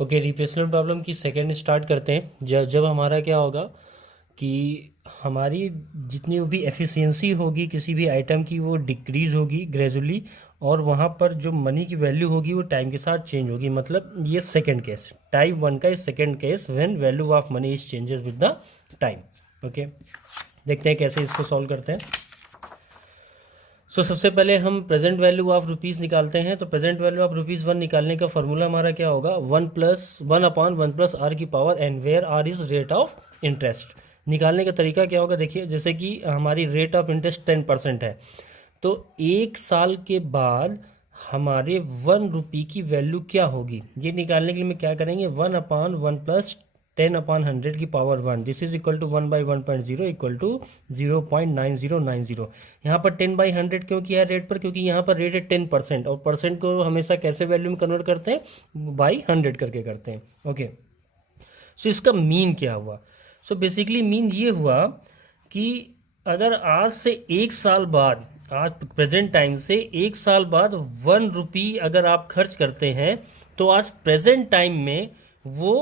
Okay, replacement problem की second start करते हैं। जब हमारा क्या होगा कि हमारी जितनी भी एफिशिएंसी होगी किसी भी आइटम की वो डिक्रीज होगी ग्रेजुअली, और वहाँ पर जो मनी की वैल्यू होगी वो टाइम के साथ चेंज होगी। मतलब ये सेकंड केस, टाइप वन का second case, when value of money is changes with the time. Okay, देखते हैं कैसे इसको सॉल्व करते हैं। सबसे पहले हम प्रेजेंट वैल्यू ऑफ रुपीज़ निकालते हैं। तो present value of rupees one निकालने का फॉर्मूला हमारा क्या होगा, one upon one plus R की power N, where R is rate of interest. निकालने का तरीका क्या होगा, देखिए जैसे कि हमारी रेट ऑफ इंटरेस्ट 10% है, तो एक साल के बाद हमारे 1 रुपये की वैल्यू क्या होगी, ये निकालने के लिए मैं क्या करेंगे, वन अपॉन वन प्लस 10/100 की power 1, this is equal to 1/1.0 equal to 0.9090। यहाँ पर 10/100 क्यों किया रेट पर, क्योंकि यहाँ पर रेट है 10%, और परसेंट को हमेशा कैसे वैल्यू में कन्वर्ट करते हैं, बाई 100 करके करते हैं। ओके, सो इसका मीन क्या हुआ, सो बेसिकली मीन ये हुआ कि अगर आज से एक साल बाद, आज प्रेजेंट टाइम से एक साल बाद 1 रुपये अगर आप खर्च करते हैं, तो आज प्रेजेंट टाइम में वो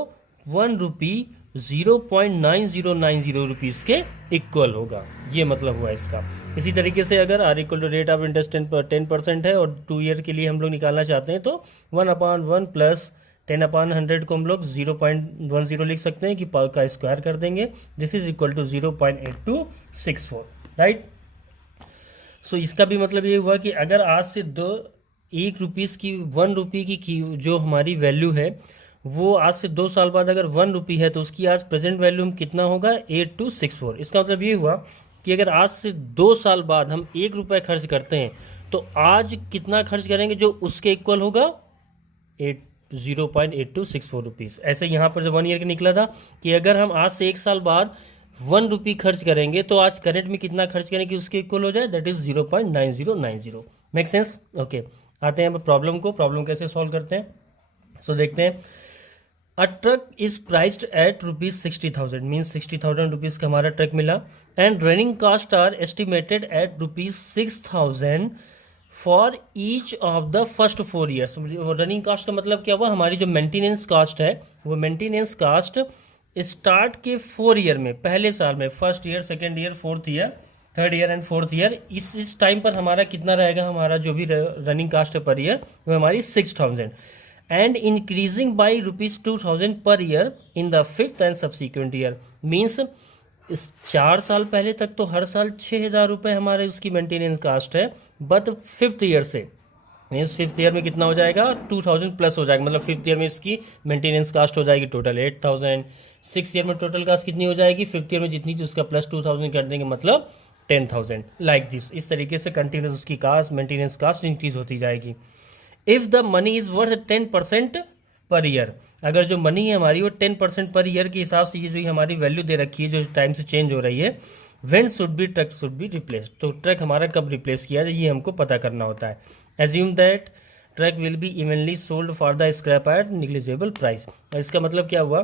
1 रुपये 0.9090 रुपीज़ के इक्वल होगा। ये मतलब हुआ इसका। इसी तरीके से अगर R equal to rate of interest 10% है और 2 ईयर के लिए हम लोग निकालना चाहते हैं, तो 1/1 प्लस 10/100 को हम लोग 0.10 लिख सकते हैं कि का स्क्वायर कर देंगे, this is equal to 0.8264, right. So इसका भी मतलब ये हुआ कि अगर आज से 1 रुपीज़ की 1 रुपये की जो हमारी वैल्यू है, वो आज से 2 साल बाद अगर 1 रुपये है, तो उसकी आज प्रेजेंट वैल्यू हम कितना होगा, 8264। इसका मतलब ये हुआ कि अगर आज से 2 साल बाद हम 1 रुपये खर्च करते हैं, तो आज कितना खर्च करेंगे जो उसके इक्वल होगा, 0.8264 रुपीज़। ऐसे यहाँ पर जो 1 ईयर का निकला था कि अगर हम आज से 1 साल बाद 1 रुपये खर्च करेंगे, तो आज करेंट में कितना खर्च करें कि उसके इक्वल हो जाए, that is 0.9090। Make sense. Okay, आते हैं अब प्रॉब्लम को, प्रॉब्लम कैसे सॉल्व करते हैं। देखते हैं। A truck is priced at ₹60,000, means 60,000 rupees का हमारा ट्रक मिला, and running cost are estimated at ₹6,000 for each of the first 4 years. Running cost का मतलब क्या हुआ, हमारी जो मेंटेनेंस कास्ट है, वो मेंटेनेंस कास्ट स्टार्ट के 4 ईयर में, पहले साल में, first year, second year, fourth year, third year and fourth year, इस टाइम पर हमारा कितना रहेगा, हमारा जो भी रनिंग कास्ट है पर ईयर, वो हमारी 6,000, and increasing by ₹2,000 per year in the fifth and subsequent year. Means इस 4 साल पहले तक तो हर साल 6,000 रुपये हमारे उसकी मेंटेनेंस कास्ट है, बट फिफ्थ ईयर से, मीन्स फिफ्थ ईयर में कितना हो जाएगा, 2,000 प्लस हो जाएगा। मतलब फिफ्थ ईयर में इसकी मेंटेनेंस कास्ट हो जाएगी टोटल 8,000। सिक्स ईयर में टोटल कास्ट कितनी हो जाएगी, फिफ्थ ईयर में जितनी थी उसका प्लस 2,000 कर देंगे, मतलब 10,000। लाइक दिस, इस तरीके से कंटिन्यूस उसकी कास्ट, मेंटेनेंस कास्ट इंक्रीज होती जाएगी। If the money is worth 10% per year, अगर जो मनी है हमारी वो 10% पर ईयर के हिसाब से, ये जो हमारी वैल्यू दे रखी है जो टाइम से चेंज हो रही है, when truck should be replace, तो ट्रक हमारा कब रिप्लेस किया जाए, ये हमको पता करना होता है। Assume that truck will be evenly sold for the scrap at negligible price. इसका मतलब क्या हुआ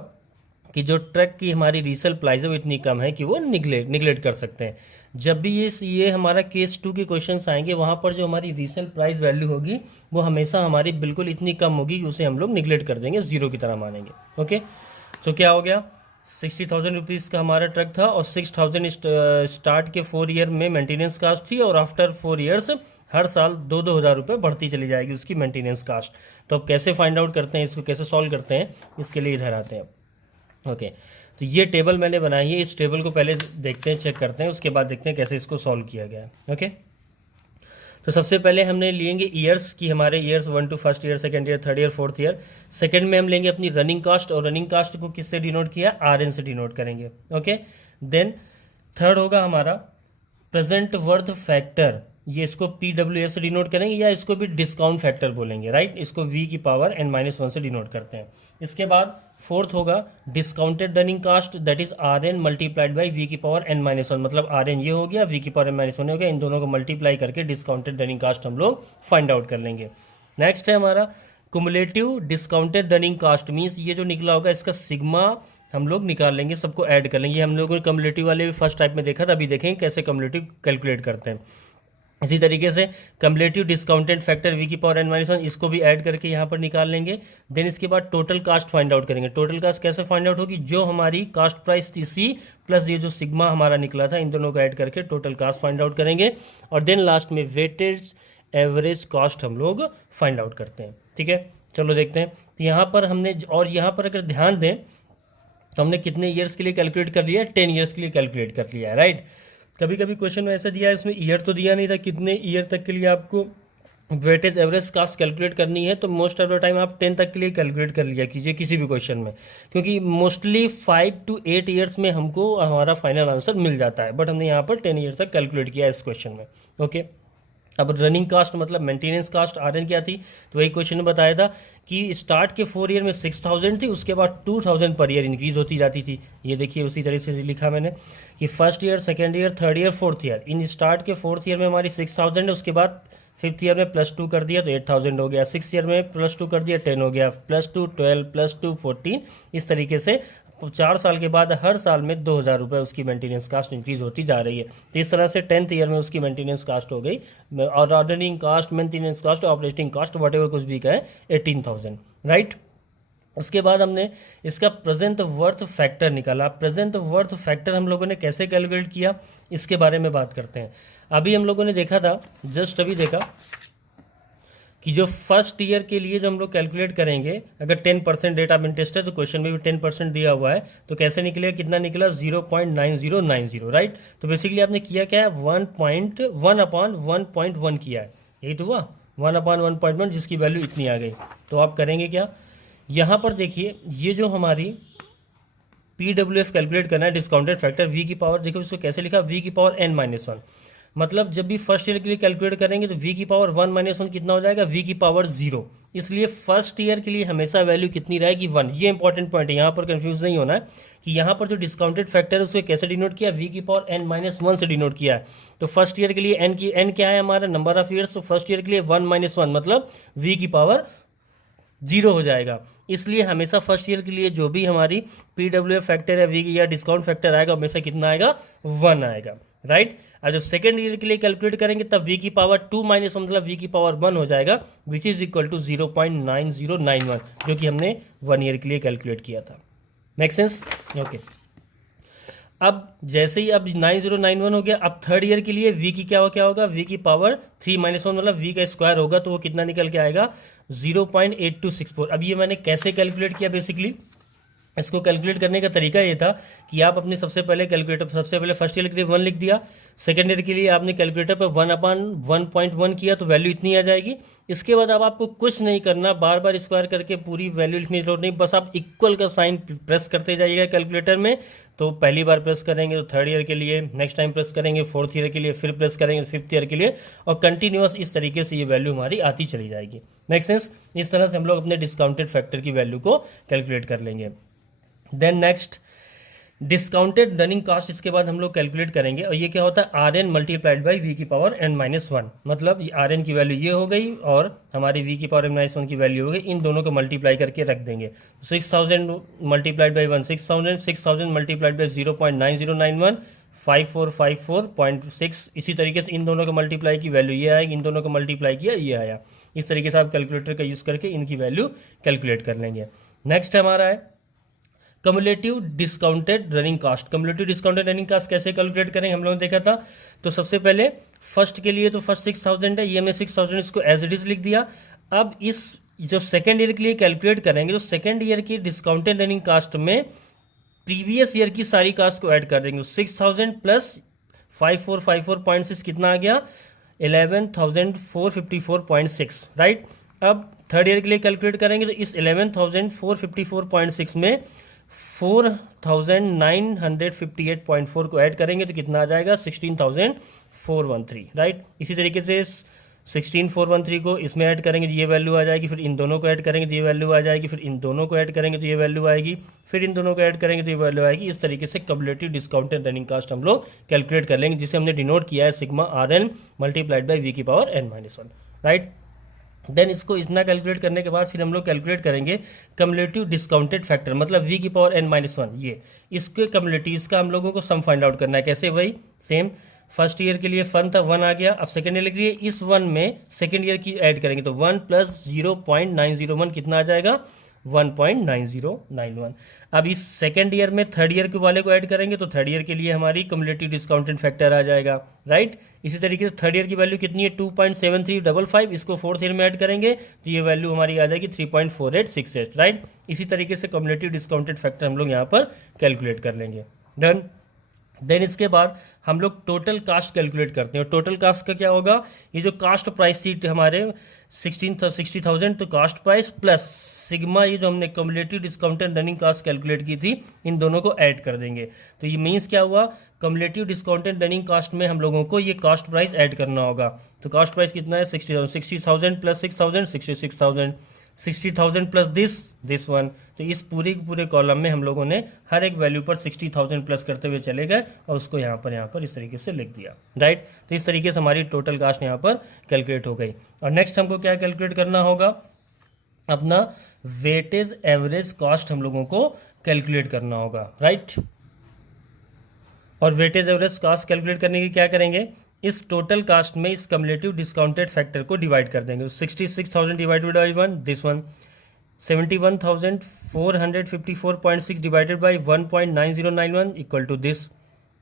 कि जो ट्रक की हमारी रीसेल प्राइस है वो इतनी कम है कि वो निगलेक्ट कर सकते हैं। जब भी ये हमारा केस 2 के क्वेश्चन आएंगे, वहाँ पर जो हमारी रीसेल प्राइस वैल्यू होगी वो हमेशा हमारी बिल्कुल इतनी कम होगी कि उसे हम लोग निगलेक्ट कर देंगे, जीरो की तरह मानेंगे। ओके, तो क्या हो गया, 60,000 रुपीज़ का हमारा ट्रक था, और 6,000 स्टार्ट के 4 ईयर में मेंटेनेंस कास्ट थी, और आफ्टर 4 ईयर्स हर साल 2-2 हज़ार रुपये बढ़ती चली जाएगी उसकी मेंटेनेंस कास्ट। तो अब कैसे फाइंड आउट करते हैं, इसको कैसे सॉल्व करते हैं, इसके लिए इधर आते हैं। ओके, तो ये टेबल मैंने बनाई है, इस टेबल को पहले देखते हैं, चेक करते हैं, उसके बाद देखते हैं कैसे इसको सॉल्व किया गया है। ओके, तो सबसे पहले हमने लेंगे ईयर्स की, हमारे years 1 to first year, second year, third year, fourth year. Second में हम लेंगे अपनी रनिंग कास्ट, और रनिंग कास्ट को किससे डिनोट किया, RN से डिनोट करेंगे। ओके, देन थर्ड होगा हमारा प्रेजेंट वर्थ फैक्टर, ये इसको PWF से डिनोट करेंगे, या इसको भी डिस्काउंट फैक्टर बोलेंगे, राइट। इसको V की पावर n-1 से डिनोट करते हैं। इसके बाद फोर्थ होगा discounted running cost, that is RN multiplied by V की पावर n-1, मतलब RN ये हो गया, V की पावर n-1 हो गया, इन दोनों को मल्टीप्लाई करके डिस्काउंटेड रनिंग कास्ट हम लोग फाइंड आउट कर लेंगे। नेक्स्ट है हमारा cumulative discounted running cost, means ये जो निकला होगा इसका सिग्मा हम लोग निकाल लेंगे, सबको ऐड कर लेंगे। हम लोग कम्युलेटिव वाले भी फर्स्ट टाइप में देखा था, अभी देखेंगे कैसे कम्युलेटिव कैलकुलेट करते हैं। इसी तरीके से कम्पलेटिव डिस्काउंटेड फैक्टर वी की पावर n-1 इसको भी ऐड करके यहाँ पर निकाल लेंगे। देन इसके बाद टोटल कास्ट फाइंड आउट करेंगे। टोटल कास्ट कैसे फाइंड आउट होगी, जो हमारी कास्ट प्राइस थी सी प्लस ये जो सिग्मा हमारा निकला था, इन दोनों को ऐड करके टोटल कास्ट फाइंड आउट करेंगे। और देन लास्ट में वेटेज एवरेज कॉस्ट हम लोग फाइंड आउट करते हैं। ठीक है, चलो देखते हैं। तो यहाँ पर हमने, और यहाँ पर अगर ध्यान दें तो हमने कितने ईयर्स के लिए कैलकुलेट कर लिया है, 10 ईयर्स के लिए कैलकुलेट कर लिया है, राइट। कभी कभी क्वेश्चन में ऐसा दिया है, इसमें ईयर तो दिया नहीं था कितने ईयर तक के लिए आपको वेटेज एवरेज कास्ट कैलकुलेट करनी है, तो मोस्ट ऑफ द टाइम आप 10 तक के लिए कैलकुलेट कर लिया कीजिए किसी भी क्वेश्चन में, क्योंकि मोस्टली 5 to 8 ईयर्स में हमको हमारा फाइनल आंसर मिल जाता है। बट हमने यहाँ पर 10 ईयर्स तक कैलकुलेट किया है इस क्वेश्चन में। ओके, अब रनिंग कास्ट मतलब मेंटेनेंस कास्ट आरएन क्या थी, तो वही क्वेश्चन में बताया था कि स्टार्ट के 4 ईयर में 6000 थी, उसके बाद 2000 पर ईयर इंक्रीज होती जाती थी। ये देखिए उसी तरह से लिखा मैंने कि first year, second year, third year, fourth year. In start के 4th ईयर में हमारी 6000 है, उसके बाद 5th ईयर में +2 कर दिया तो 8000 हो गया, 6th ईयर में +2 कर दिया 10 हो गया, +2 12, +2 14। इस तरीके से 4 साल के बाद हर साल में 2000 रुपये उसकी मेंटेनेंस कास्ट इंक्रीज होती जा रही है। तो इस तरह से 10th ईयर में उसकी मेंटेनेंस कास्ट हो गई, और running cost, maintenance cost, operating cost, whatever कुछ भी कहे, 18,000, राइट। उसके बाद हमने इसका प्रेजेंट वर्थ फैक्टर निकाला। प्रेजेंट वर्थ फैक्टर हम लोगों ने कैसे कैलकुलेट किया, इसके बारे में बात करते हैं। अभी हम लोगों ने देखा था, जस्ट अभी देखा कि जो फर्स्ट ईयर के लिए जो हम लोग कैलकुलेट करेंगे, अगर 10% रेट ऑफ इंटरेस्ट है तो क्वेश्चन में भी 10% दिया हुआ है, तो कैसे निकलेगा, कितना निकला, 0.9090, राइट। तो बेसिकली आपने किया क्या है, 1/1.1 किया है, यही तो हुआ 1/1.1, जिसकी वैल्यू इतनी आ गई। तो आप करेंगे क्या, यहाँ पर देखिए ये जो हमारी PWF कैलकुलेट करना है, डिस्काउंटेड फैक्टर वी की पावर, देखो इसको कैसे लिखा, वी की पावर n-1। मतलब जब भी फर्स्ट ईयर के लिए कैलकुलेट करेंगे तो वी की पावर 1 - 1 कितना हो जाएगा, वी की पावर 0। इसलिए फर्स्ट ईयर के लिए हमेशा वैल्यू कितनी रहेगी, 1। ये इंपॉर्टेंट पॉइंट है, यहाँ पर कंफ्यूज नहीं होना है कि यहाँ पर जो डिस्काउंटेड फैक्टर है उसको कैसे डिनोट किया, वी की पावर n-1 से डिनोट किया है। तो फर्स्ट ईयर के लिए n क्या है हमारा, नंबर ऑफ ईयर्स, तो फर्स्ट ईयर के लिए 1 - 1 मतलब वी की पावर 0 हो जाएगा। इसलिए हमेशा फर्स्ट ईयर के लिए जो भी हमारी PWF फैक्टर है, वी या डिस्काउंट फैक्टर आएगा, हमेशा कितना आएगा, 1 आएगा, राइट। और जब सेकेंड ईयर के लिए कैलकुलेट करेंगे तब वी की पावर 2 - 1 मतलब वी की पावर 1 हो जाएगा, विच इज इक्वल टू 0.9091, जो कि हमने 1 ईयर के लिए कैलकुलेट किया था। Make sense, okay. अब जैसे ही अब 9091 हो गया, अब थर्ड ईयर के लिए वी की क्या होगा, वी की पावर 3 - 1 मतलब वी का स्क्वायर होगा, तो वो कितना निकल के आएगा, 0.8264। अब ये मैंने कैसे कैलकुलेट किया, बेसिकली इसको कैलकुलेट करने का तरीका ये था कि आप अपने सबसे पहले फर्स्ट ईयर के लिए 1 लिख दिया, सेकेंड ईयर के लिए आपने कैलकुलेटर पर 1/1.1 किया तो वैल्यू इतनी आ जाएगी। इसके बाद अब आपको कुछ नहीं करना, बार बार स्क्वायर करके पूरी वैल्यू लिखने की जरूरत नहीं, बस आप इक्वल का साइन प्रेस करते जाइएगा कैलकुलेटर में। तो पहली बार प्रेस करेंगे तो थर्ड ईयर के लिए, नेक्स्ट टाइम प्रेस करेंगे 4th ईयर के लिए, फिर प्रेस करेंगे 5th ईयर के लिए, और कंटिन्यूअस इस तरीके से ये वैल्यू हमारी आती चली जाएगी। मेक सेंस, इस तरह से हम लोग अपने डिस्काउंटेड फैक्टर की वैल्यू को कैलकुलेट कर लेंगे। Then next discounted running cost, इसके बाद हम लोग कैलकुलेट करेंगे, और ये क्या होता है, RN मल्टीप्लाइड बाई वी की पावर n-1। मतलब RN की वैल्यू ये हो गई और हमारी वी की पावर n-1 की वैल्यू हो गई, इन दोनों को मल्टीप्लाई करके रख देंगे। 6000 मल्टीप्लाइड बाई 1 6000, 6000 मल्टीप्लाइड बाई 0.9091 5454.6। इसी तरीके से इन दोनों को मल्टीप्लाई की वैल्यू ये आएगी, इन दोनों को मल्टीप्लाई किया ये आया। इस तरीके से आप कैलकुलेटर का यूज़ करके इनकी वैल्यू कैलकुलेट कर लेंगे। नेक्स्ट हमारा है cumulative discounted running cost. Cumulative discounted running cost कैसे कैलकुलेट करेंगे, हम लोगों ने देखा था। तो सबसे पहले फर्स्ट के लिए तो फर्स्ट 6000 है, ये हमने 6000 इसको एज इट इज लिख दिया। अब इस जो सेकेंड ईयर के लिए कैलकुलेट करेंगे, तो सेकेंड ईयर की डिस्काउंटेड रनिंग कास्ट में प्रीवियस ईयर की सारी कास्ट को ऐड कर देंगे। 6000 प्लस 5454.6 कितना आ गया, 11454.6, राइट। अब थर्ड ईयर के लिए कैलकुलेट करेंगे तो इस 11454.6 में 4958.4 को ऐड करेंगे तो कितना आ जाएगा, 16413, राइट। इसी तरीके से 16413 को इसमें ऐड करेंगे तो ये वैल्यू आ जाएगी, फिर इन दोनों को ऐड करेंगे तो ये वैल्यू आ जाएगी, फिर इन दोनों को ऐड करेंगे तो ये वैल्यू आएगी, फिर इन दोनों को ऐड करेंगे तो ये वैल्यू आएगी। इस तरीके से कम्युलेटिव डिस्काउंटेड रनिंग कास्ट हम लोग कैलकुलेट कर लेंगे, जिसे हमने डिनोट किया है sigma RN multiplied by V की पावर n-1, राइट। देन इसको इतना कैलकुलेट करने के बाद फिर हम लोग कैलकुलेट करेंगे कम्युलेटिव डिस्काउंटेड फैक्टर, मतलब वी की पावर n-1। ये इसके कम्युलेटिव, इसका हम लोगों को सम फाइंड आउट करना है। कैसे, वही सेम फर्स्ट ईयर के लिए फन था 1 आ गया, अब सेकेंड ईयर के लिए इस 1 में सेकेंड ईयर की ऐड करेंगे तो 1 प्लस 0.901 कितना आ जाएगा 1.9091। अब इस सेकेंड ईयर में थर्ड ईयर के वाले को ऐड करेंगे तो थर्ड ईयर के लिए हमारी कम्युलेटिव डिस्काउंटेड फैक्टर आ जाएगा, राइट। इसी तरीके से थर्ड ईयर की वैल्यू कितनी है 2.7355, इसको फोर्थ ईयर में ऐड करेंगे तो ये वैल्यू हमारी आ जाएगी 3.4868, राइट। इसी तरीके से कम्युलेटिव डिस्काउंटेड फैक्टर हम लोग यहाँ पर कैलकुलेट कर लेंगे। डन। देन इसके बाद हम लोग टोटल कास्ट कैलकुलेट करते हैं। टोटल कास्ट का क्या होगा, ये जो कास्ट प्राइस थी हमारे 60,000 तो कास्ट प्राइस प्लस सिग्मा ये जो हमने cumulative discounted running cost calculate की थी, इन दोनों को ऐड कर देंगे। तो ये मीन्स क्या हुआ, कम्युलेटिव डिस्काउंटेड रनिंग कास्ट में हम लोगों को ये कास्ट प्राइस ऐड करना होगा। तो कास्ट प्राइस कितना है 60,000 प्लस 6,000 66,000, 60,000 प्लस दिस वन। तो इस पूरे कॉलम में हम लोगों ने हर एक वैल्यू पर 60,000 प्लस करते हुए चले गए और उसको यहाँ पर इस तरीके से लिख दिया, राइट। तो इस तरीके से हमारी टोटल कास्ट यहाँ पर कैलकुलेट हो गई। और नेक्स्ट हमको क्या कैलकुलेट करना होगा, अपना वेटेज एवरेज कॉस्ट हम लोगों को कैलकुलेट करना होगा, राइट। और वेटेज एवरेज कॉस्ट कैलकुलेट करने की क्या करेंगे, इस टोटल कास्ट में इस कम्युलेटिव डिस्काउंटेड फैक्टर को डिवाइड कर देंगे। 66,000 divided by 1 this one, 71,454.6 divided by 1.9091 equal to this.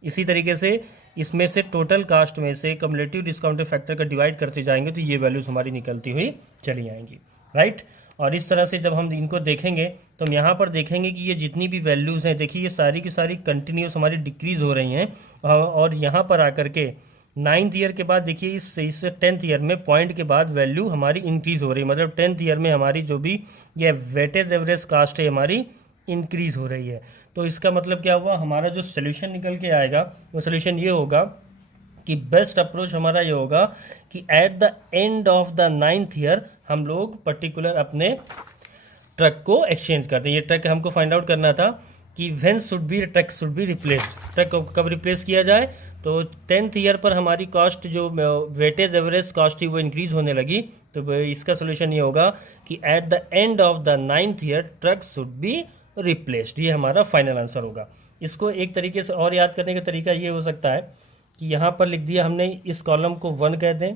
इसी तरीके से इसमें से टोटल कास्ट में से कम्युलेटिव डिस्काउंटेड फैक्टर का डिवाइड करते जाएंगे तो ये वैल्यूज हमारी निकलती हुई चली आएंगी, राइट। और इस तरह से जब हम इनको देखेंगे तो हम यहाँ पर देखेंगे कि ये जितनी भी वैल्यूज़ हैं, देखिए ये सारी की सारी कंटिन्यूस हमारी डिक्रीज हो रही हैं। और यहाँ पर आकर के 9th ईयर के बाद देखिए इस 10th ईयर में पॉइंट के बाद वैल्यू हमारी इंक्रीज़ हो रही है, मतलब 10th ईयर में हमारी जो भी ये वेटेज एवरेज कास्ट है हमारी इंक्रीज़ हो रही है। तो इसका मतलब क्या हुआ, हमारा जो सोल्यूशन निकल के आएगा वो सोल्यूशन ये होगा कि बेस्ट अप्रोच हमारा ये होगा कि at the end of the 9th year हम लोग पर्टिकुलर अपने ट्रक को एक्सचेंज करते हैं। ये ट्रक हमको फाइंड आउट करना था कि when truck should be replaced, truck को कब रिप्लेस किया जाए। तो 10th ईयर पर हमारी कॉस्ट जो वेटेज एवरेज कॉस्ट थी वो इंक्रीज होने लगी। तो इसका सोल्यूशन ये होगा कि at the end of the 9th year truck should be replaced, ये हमारा फाइनल आंसर होगा। इसको एक तरीके से और याद करने का तरीका ये हो सकता है कि यहाँ पर लिख दिया हमने, इस कॉलम को 1 कह दें,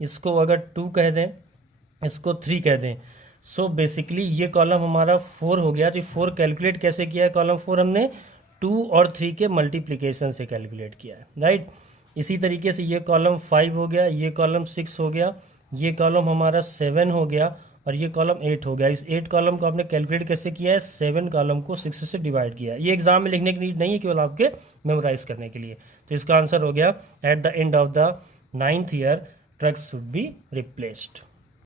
इसको अगर 2 कह दें, इसको 3 कह दें। सो बेसिकली ये कॉलम हमारा 4 हो गया। तो 4 कैलकुलेट कैसे किया है, कॉलम 4 हमने 2 और 3 के मल्टीप्लिकेशन से कैलकुलेट किया है, राइट। इसी तरीके से ये कॉलम 5 हो गया, ये कॉलम 6 हो गया, ये कॉलम हमारा 7 हो गया और ये कॉलम 8 हो गया। इस 8 कॉलम को आपने कैलकुलेट कैसे किया है, 7 कॉलम को 6 से डिवाइड किया है। ये एग्जाम में लिखने की नीड नहीं है, केवल आपके मेमोराइज करने के लिए। तो इसका आंसर हो गया at the end of the 9th year trucks should be replaced.